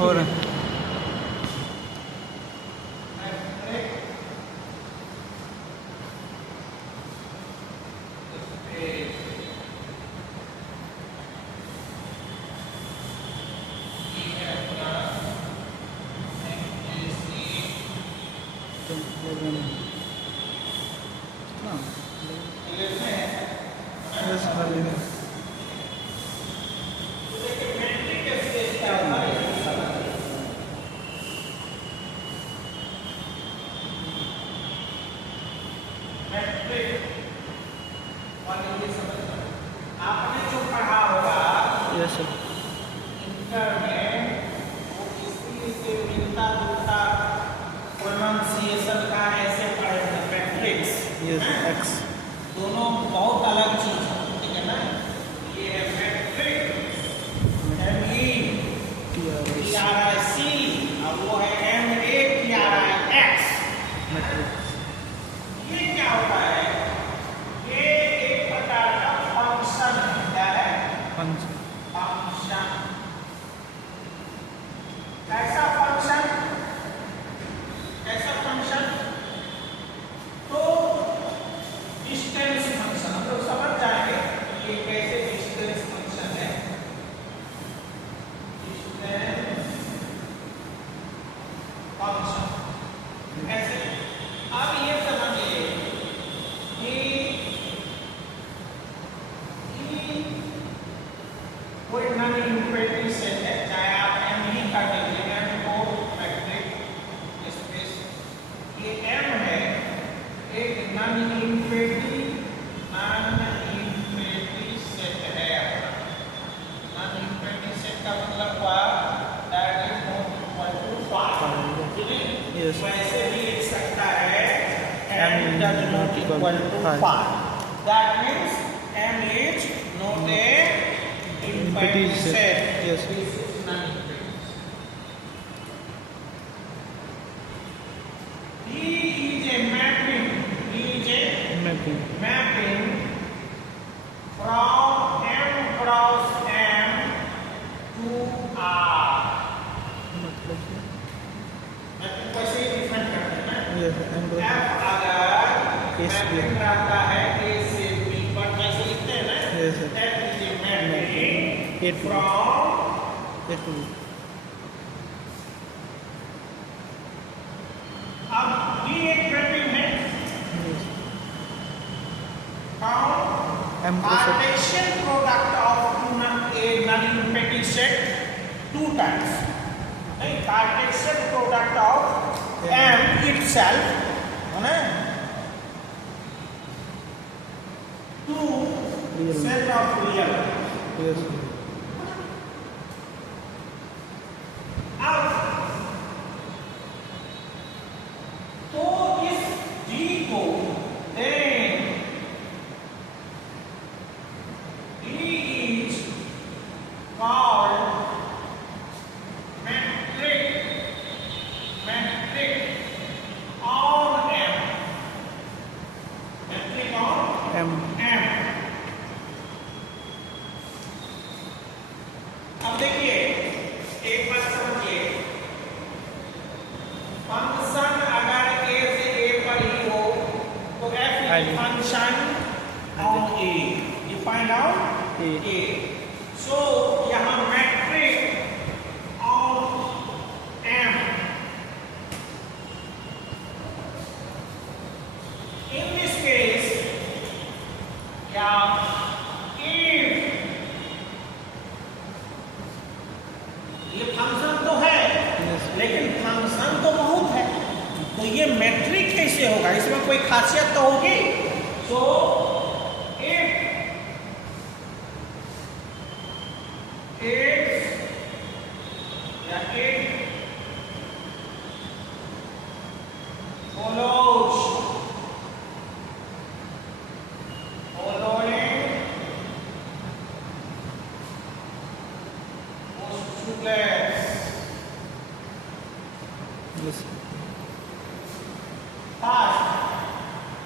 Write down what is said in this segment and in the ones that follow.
हो रहा है। आपने जो पढ़ा होगा यस सर। इंटर में वो इसी से मिलता जुलता प्रोनाउंसिएशन का ऐसे पढ़ेंगे मैट्रिक्स। यस एक्स दोनों बहुत अलग चीज है, ठीक है ना। ये है मैट्रिक्स METRIC और वो है MATRIX मैट्रिक्स। ये क्या होता है? ये एक प्रकार का फंक्शन है। क्या है? फंक्शन। फंक्शन। कैसा फंक्शन? कैसा फंक्शन? तो डिस्टेंस फंक्शन हम लोग समझ जाएंगे ये कैसे डिस्टेंस फंक्शन है। डिस्टेंस फंक्शन ऐसे। अब ये समझिए कोई नॉन यूनिटरी सेट है, चाहे आप M ही कर दीजिए, M को मैट्रिक स्पेस। ये M है एक नॉन यूनिटरी सेट है अपना। नॉन यूनिटरी सेट का मतलब हुआ that is not equal to 5, ठीक है। यस वैसे भी लिख सकता है M does not equal to 5. That means M is not a infinite set. Yes. This is non-infinite. E is a mapping. E is a mapping from M cross M to R. मतलब कैसे define करते हैं ना? F अगर mapping रहता है A से B पर, कैसे लिखते हैं ना? Yes, sir. F is a mapping A to from अब B एक मैपिंग है from Cartesian product of a non-empty set 2 times. नहीं, Cartesian product of M itself, है ना? 2 set of real. यस अब तो इस D को then D is called metric on M. Metric on M M. अब देखिए एक बात समझिए, फंक्शन अगर A से A पर ही हो तो F is function on A. You find out A. So यहाँ metric on M. In this case, yeah, if ये फंक्शन तो है लेकिन फंक्शन तो बहुत है, तो ये मैट्रिक कैसे होगा? इसमें कोई खासियत तो होगी। तो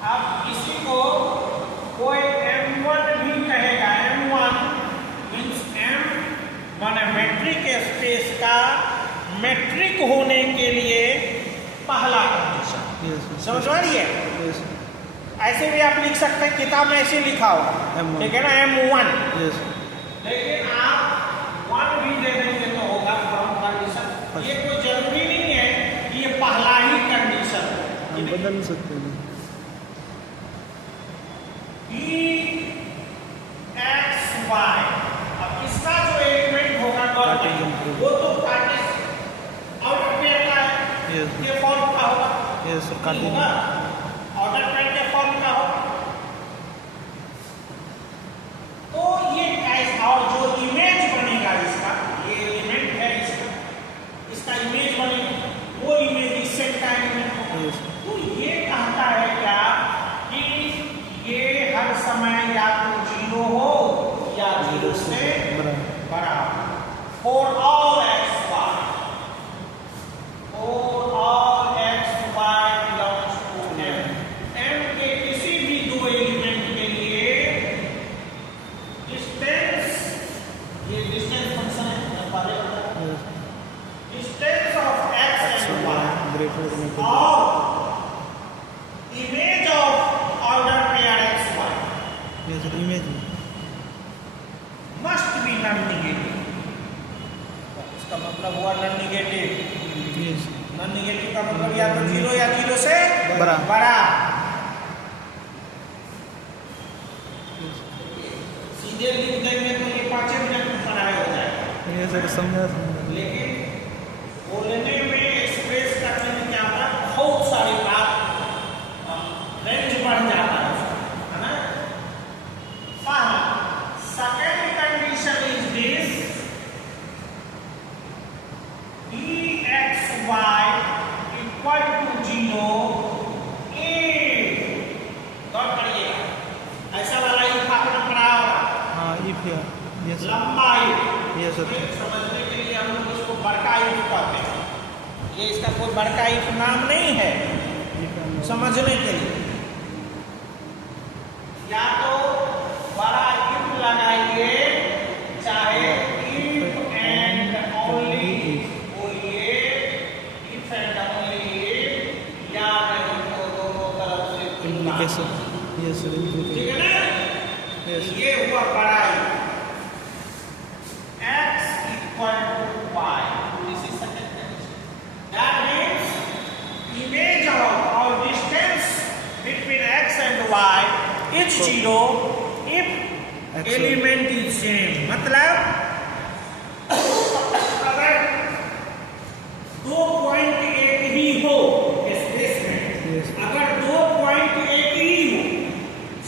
अब इसी को कोई M1 भी कहेगा। M1 मीन्स M माने मैट्रिक स्पेस का मेट्रिक होने के लिए पहला कंडीशन। Yes, sir. समझ में आ रही है? Yes, sir. ऐसे भी आप लिख सकते हैं, किताब में ऐसे लिखा होगा, M1. ठीक है ना, M1। Yes, sir. लेकिन आप 1 भी दे देंगे तो होगा फॉर्म कंडीशन। ये कोई जरूरी नहीं है कि ये पहला ही कंडीशन हो। हम बदल सकते हैं। एक्स वाई, अब इसका जो एलिमेंट होगा गॉड वो तो आउटर पेयर का है, Yes, sir. ये फॉर्म का होगा, Yes, sir. होगा Continue. आउटर पेयर के फॉर्म का होगा। तो ये गाइस, और जो इमेज बनेगा इसका, ये एलिमेंट है इसका इमेज बनेगा, वो इमेज इस सेट का एलिमेंट होगा। Yes, sir. तो ये कहता है क्या कि ये हर समय या तो 0 हो या 0 से बड़ा। For all x y, for all x y belongs to M, M के किसी भी दो एलिमेंट के लिए डिस्टेंस, ये डिस्टेंस फंक्शन है, पहले बताया, Yes. Distance of x and y Greater than equal to. और image of order pair x y Yes, sir. Image. Must be non negative. इसका मतलब हुआ non negative. Yes. Non negative का मतलब या तो 0 या 0 से बड़ा। सीधे लिख देंगे तो ये 5 मिनट में पढ़ाई हो जाएगा, Yes, sir. समझा। लेकिन बोलने में एक्सप्रेस करने में क्या होता है, बहुत सारी बात रेंज बढ़ जाता है ना। पहला, second condition is this, dxy equal to 0 गौर करिएगा, ऐसा वाला इफ आपने पढ़ा होगा, हाँ, if है। Yes, sir. लंबा इफ। Yes, sir. समझने के लिए हम लोग इसको बड़का इफ कहते हैं, ये इसका कोई बड़का इफ नाम नहीं है, If and समझने के लिए या तो बड़ा इफ लगाइए, चाहे इफ एंड ओनली बोलिए, इफ एंड ओनली इफ, या नहीं तो दोनों तरफ से implication. Yes, sir. ठीक Implication. है ना। Yes. ये हुआ बड़ा if, x equal to y, this is second condition. That means image of or distance between x and y is 0 if X element is same। मतलब अगर 2 पॉइंट एक ही हो स्पेस में, Yes. अगर 2 पॉइंट एक ही हो,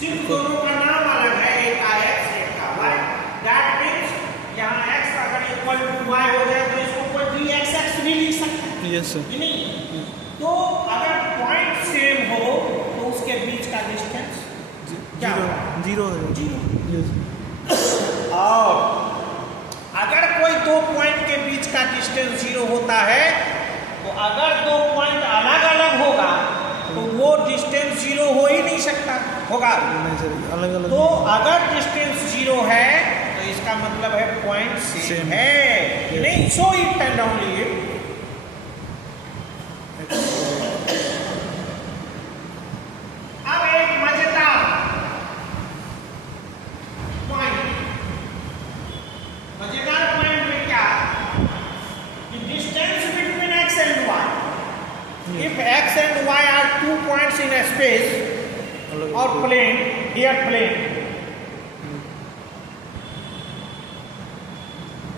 सिर्फ दोनों का नाम अलग है, एक का x एक का y, that means यहाँ x अगर इक्वल टू y हो जाए तो इसको कोई भी x भी लिख सकता है Yes, sir. कि नहीं। तो अगर पॉइंट सेम हो तो उसके बीच का डिस्टेंस क्या Zero. होगा? Zero है। जीरो। Yes. और अगर कोई 2 पॉइंट के बीच का डिस्टेंस 0 होता है, तो अगर 2 पॉइंट अलग अलग होगा तो वो डिस्टेंस 0 हो ही नहीं सकता, होगा। नहीं सर, अलग अलग। तो अगर डिस्टेंस 0 है तो इसका मतलब है पॉइंट सेम Same. है, Yes. नहीं। So it and only if अब एक मजेदार पॉइंट, मजेदार पॉइंट में क्या कि distance between x and y, if x and y are 2 points in a space अलग or plane, here plane,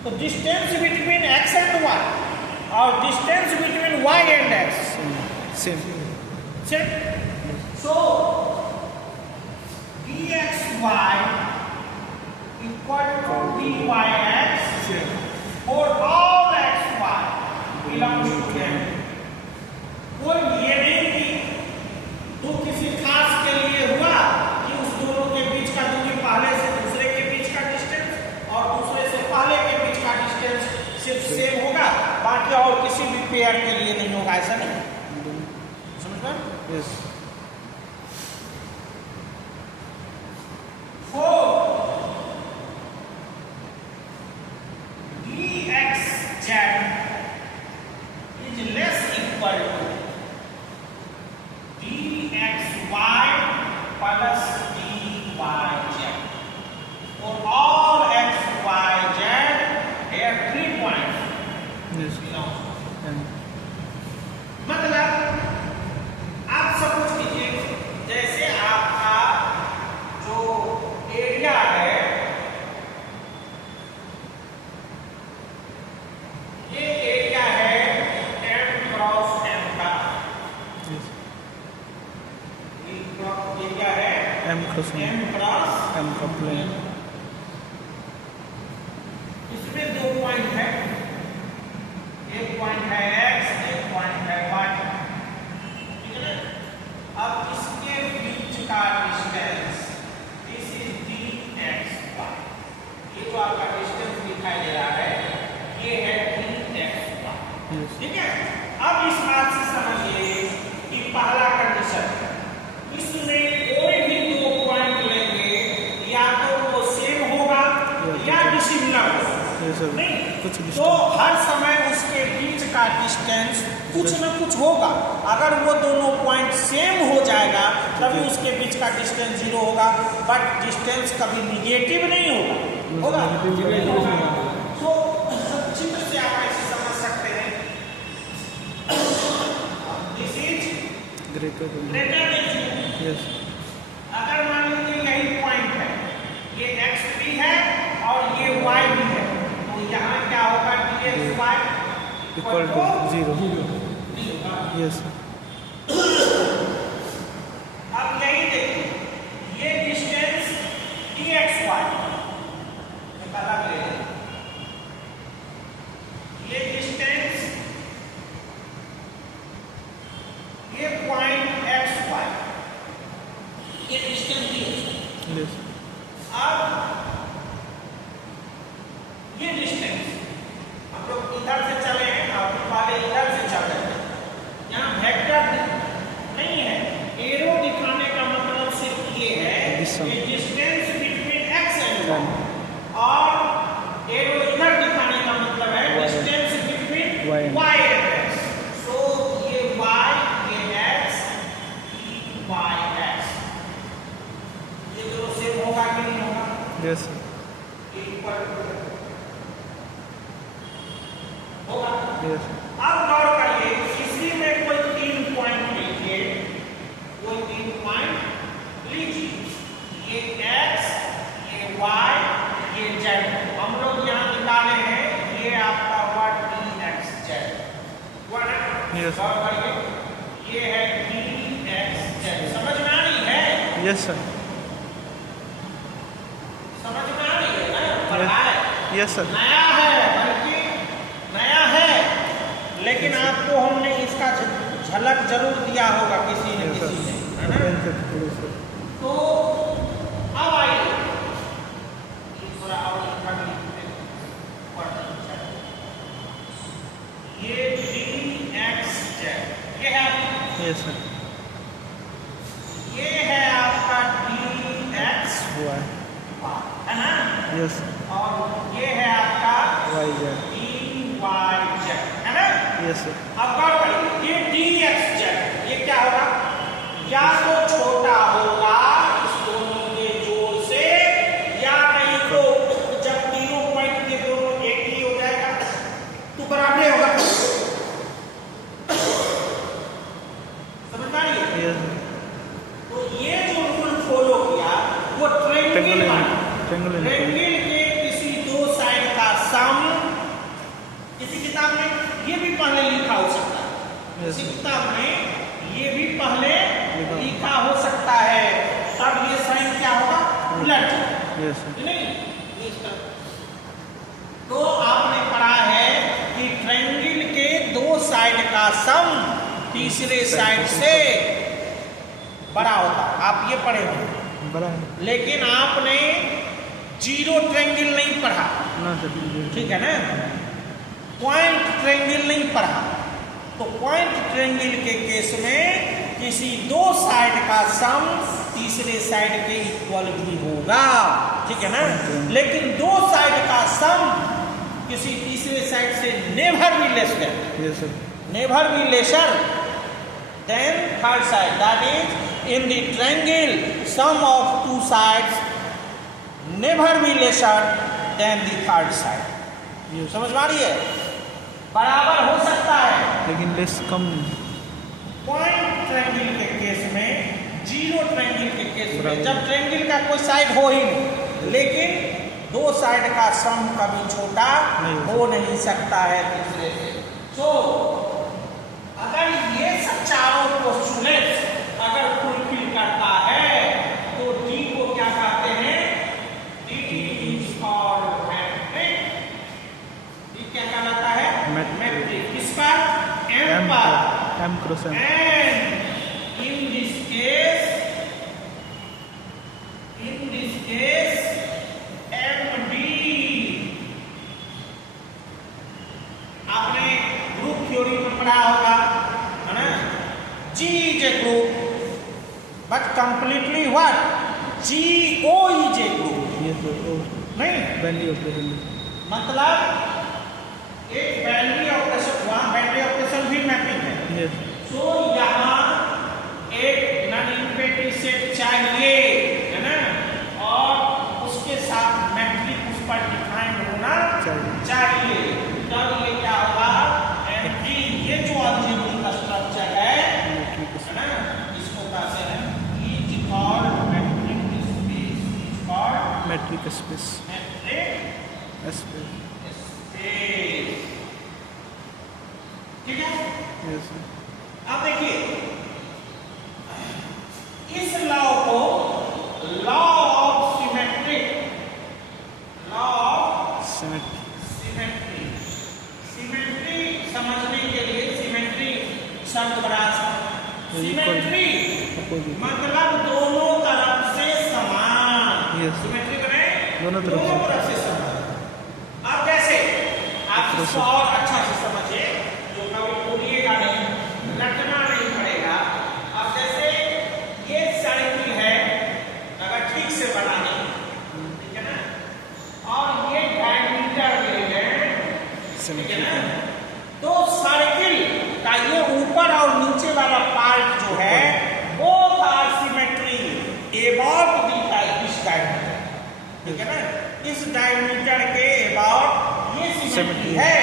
तो distance between x and y और distance between y and x same. check, so dxy equal to dyx for all xy belongs to M। कोई ये नहीं कि तो किसी खास के लिए हुआ कि उस दोनों के बीच का दूरी पहले से दूसरे के बीच का डिस्टेंस और दूसरे से पहले के बीच का डिस्टेंस सिर्फ सेम होगा, बाकी और किसी भी पेयर के लिए नहीं होगा, ऐसा नहीं। समझ में? यस। dxz Yes. M. मतलब आप सपोज कीजिए जैसे आपका जो एरिया है ये एरिया है m क्रॉस m का। Yes. एरिया है M cross M. m cross M का प्लेन। इसमें दो पॉइंट है, एक पॉइंट है x, एक पॉइंट है y, ठीक है ना। अब इसके बीच का डिस्टेंस दिस इज dxy, ये जो आपका डिस्टेंस दिखाई दे रहा है ये है dxy, Yes. ठीक है। अब इस बात से समझिए कि पहला कंडीशन इसमें कोई भी दो पॉइंट लेंगे या तो वो सेम होगा या डिसिमिलर होगा। Yes, sir. नहीं कुछ तो distance. हर समय उसके बीच का डिस्टेंस कुछ न कुछ होगा। अगर वो दोनों पॉइंट सेम हो जाएगा तभी उसके बीच का डिस्टेंस 0 होगा, बट डिस्टेंस कभी निगेटिव नहीं होगा, होगा? तो चित्र से आप ऐसे समझ सकते हैं this is Greater than. Greater than 0। Yes. अगर मान लीजिए यही पॉइंट है, ये x भी है और ये y भी है, तो यहाँ क्या होगा dxy Equal to 0. Yes. अब यही देखिए ये डिस्टेंस dxy निकाला गया है, ये डिस्टेंस ये पॉइंट xy ये डिस्टेंस dxy। Yes. अब ये डिस्टेंस हम लोग इधर से चले हैं और वाले इधर से चल रहे हैं, यहाँ वेक्टर नहीं है, एरो दिखाने का मतलब सिर्फ ये है कि distance between x and y, और एरो इधर दिखाने का मतलब है distance between y and x। सो ये y ये x y x ये दोनों सेम होगा कि नहीं होगा? Yes, sir. होगा। Yes. अब गौर करिए इसी में कोई 3 पॉइंट लीजिए, कोई 3 पॉइंट लीजिए, ये x, ये y, ये z। हम लोग यहाँ निकाले हैं ये आपका हुआ dxz, हुआ ना? Yes. गौर करिए ये है dxz, समझ में आ रही है? Yes, sir. समझ में आ रही है ना? पढ़ाई Yes, sir. नया है, बल्कि नया है, लेकिन आपको हमने इसका झलक जरूर दिया होगा किसी न Yes, sir. किसी ने, है ना? Yes, sir. तो अब आइए ये थोड़ा और लिखा भी ये dxz ये है, Yes, sir. ये है आपका dx Y. है ना, Yes. और ये है आपका Y Z. dyz है ना। Yes, sir. अब गौर करिए ये dxz ये क्या होगा, या तो छोटा होगा इस दोनों के जोड़ से, या नहीं तो जब तीनों पॉइंट के दोनों एक ही हो जाएगा तो बराबर होगा। समझ में आ रही है? Yes, sir. तो ये जो रूल फॉलो किया वो ट्रेंगल Triangle. के किसी दो साइड का सम, किसी किताब में ये भी पहले लिखा हो सकता है, Yes, किसी sir. किताब में ये भी पहले लिखा हो सकता है, तब ये साइन क्या होगा, उलट Yes, sir. नहीं इस तरह। तो आपने पढ़ा है कि ट्रायंगल के दो साइड का सम तीसरे साइड से बड़ा होता है, आप ये पढ़े हो, बड़ा है लेकिन आपने जीरो ट्रायंगल नहीं पढ़ा, ना सर। ठीक है ना, पॉइंट ट्रायंगल नहीं पढ़ा। तो पॉइंट ट्रायंगल के केस में किसी दो साइड का सम तीसरे साइड के इक्वल भी होगा, ठीक है ना। लेकिन दो साइड का सम किसी तीसरे साइड से never be less than, yes sir, never be lesser than third side. That is in the triangle sum of two sides never be lesser than the third side. समझ में आ रही है? बराबर हो सकता है, लेकिन लेस कम नहीं। पॉइंट ट्रायंगल के केस में, जीरो ट्रायंगल के केस में, जब ट्रायंगल का कोई साइड हो ही नहीं, लेकिन दो साइड का सम कभी छोटा हो नहीं सकता है दूसरे से। तो अगर ये सब चारों पोस्टुलेट्स अगर फुलफिल करता है तो डी को क्या कहते हैं? D is called metric. D क्या कहलाता है? मैट्रिक। किस पर? एम पर। M cross M। And in this case, MD, आपने ग्रुप थ्योरी में पढ़ा होगा, है ना? G is a group, but completely what? GO is a group. ये तो नहीं? Value operation. मतलब एक वैल्यू ऑपरेशन, वहाँ वैल्यू ऑपरेशन भी मैपिंग है। यस। तो यहाँ एक नॉन इनफिनिटी सेट चाहिए, है ना? और उसके साथ मैट्रिक उस पर डिफाइंड होना चाहिए। तब ये क्या होगा? एमडी, ये जो अलजेब्रिक स्ट्रक्चर है ना, इसको कहते हैं is called matric space. Is called matric space. Matric space. Space. ठीक है? यस। अब देखिए, इस लॉ को law of symmetric, law of symmetry, symmetry समझने के लिए सिमेट्री शब्द बड़ा सिमेट्री मतलब दोनों तरफ से समान। सिमेट्री करें, दोनों तरफ से समान। अब जैसे आप इसको और अच्छा से समझिए, जो कभी भूलिएगा नहीं, रटना नहीं पड़ेगा। अब जैसे ये सर्किल है, अगर ठीक से बनाने, ठीक है ना, और ये डायमीटर मिल गए, ठीक है ना, तो सर्किल का ये ऊपर और नीचे वाला पार्ट जो है वो are symmetry about this diameter, ठीक है ना, इस डायमीटर के अबाउट ये सिमेट्री है।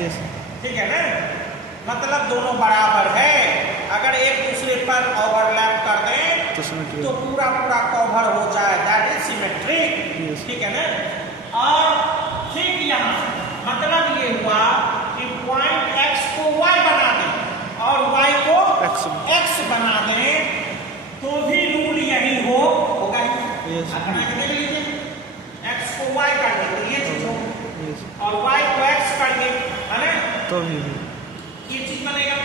यस। ठीक है ना, मतलब दोनों बराबर है। अगर एक दूसरे पर ओवरलैप कर दें तो पूरा पूरा कवर हो जाए, दैट इज सिमेट्रिक। ठीक है ना। और ठीक यहाँ मतलब ये हुआ कि पॉइंट x को y बना दें और y को x बना दें, तो भी रूल यही होगा। देख लीजिए, x को y कर दे तो ये चीज हो, और y को x कर दे, है ना, तो भी ये चीज बनेगा।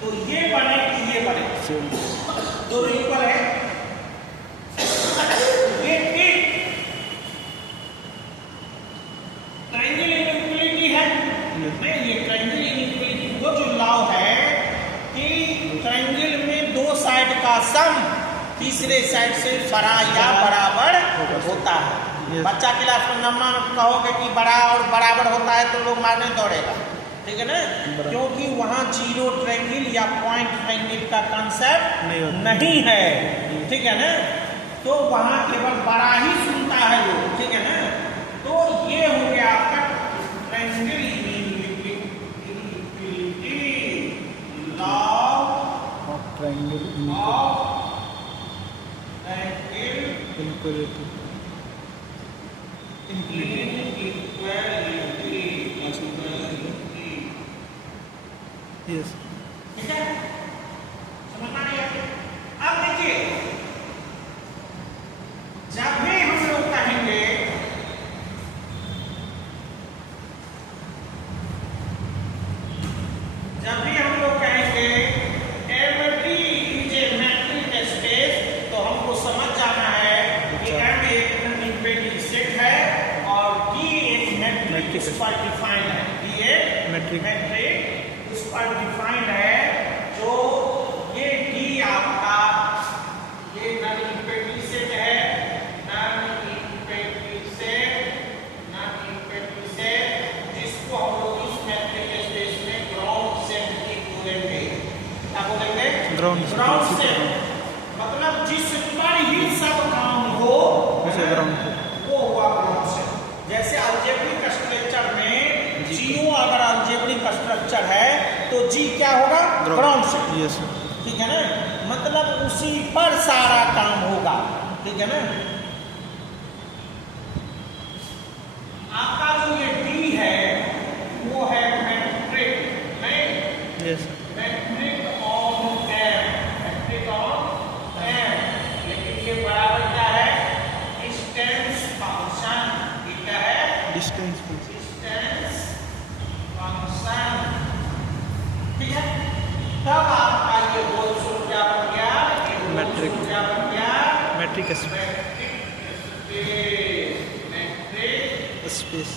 तो ये बने कि ये बने, दोनों इक्वल है। ये ठीक ट्रायंगल इनइक्वालिटी है नहीं, ये ट्रायंगल इनइक्वालिटी वो जो लॉ है कि ट्रायंगल में दो साइड का सम तीसरे साइड से बड़ा या बराबर होता है। बच्चा क्लास में नंबर कहोगे कि बड़ा और बराबर होता है तो लोग मारने दौड़ेगा, ठीक है ना, क्योंकि वहाँ जीरो ट्रायंगल या पॉइंट ट्रायंगल का कंसेप्ट नहीं है, ठीक है ना, तो वहाँ केवल बड़ा ही सुनता है लोग, ठीक है ना। तो ये हो गया आपका triangle inequality, law of triangle inequality. Yes. ठीक है, समझना नहीं है। अब देखिए, जब भी हम लोग कहेंगे every is a matric space, तो हमको समझ जाना है कि M एक इनइक्वालिटी सेट है और D एक मैट्रिक इस पर डिफाइंड है। D एक मैट्रिक इस पर डिफाइंड है, जो ये D आपका ये नॉन इनइक्वालिटी सेट है, नॉन इनइक्वालिटी सेट जिसको हम लोग इस मैट्रिक स्पेस में ग्राउंड सेट की बोलेंगे। क्या बोलेंगे? Ground set. मतलब जिस पर ही सब काम हो उसे ग्राउंड वो हुआ ग्राउंड सेट। जैसे अलजेब्रिक स्ट्रक्चर में जीरो अगर अलजेब्रिक टेम्परेचर है तो जी क्या होगा, ग्राउंड से। Yes sir. ठीक है ना, मतलब उसी पर सारा काम होगा। ठीक है ना, आपका जो ये डी है वो है मेट्रिक, नहीं yes sir. Metric on M, metric on M. लेकिन ये बराबर क्या है, डिस्टेंस फंक्शन। ये क्या है, डिस्टेंस डिस्टेंस फंक्शन। ठीक है, तब आपका ये होल सूत्र क्या बन गया, मैट्रिक। क्या बन गया, मैट्रिक मैट्रिक स्पेस।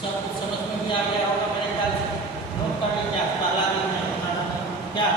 सब कुछ समझ में भी आ गया होगा मेरे ख्याल से। नोट कर लीजिए, पहला दिन में क्या